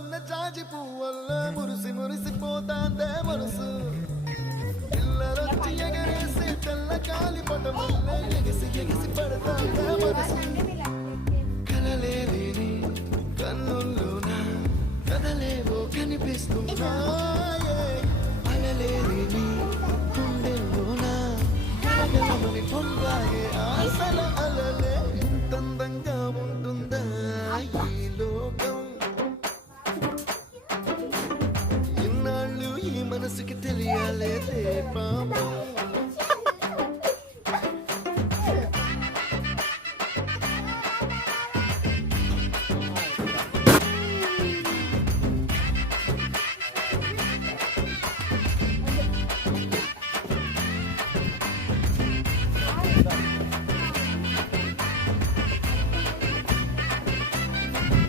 సన్న జాజి పువ్వల్ల మురిసి మురిసిపోతాందే మనసు పిల్లలొచ్చి ఎగరేసి తెల్ల కాలి పటమల్ల ఎగిసి ఎగిసి పడతాందే మనసు కలలేని కన్నుల్లోన కదలేవో కనిపిస్తున్నాయే అలలేని గుండెల్లోన గలగలమని పొంగాయే ఆశల అలలే ఇంతందంగా ఉంటుందా ఈ లోకం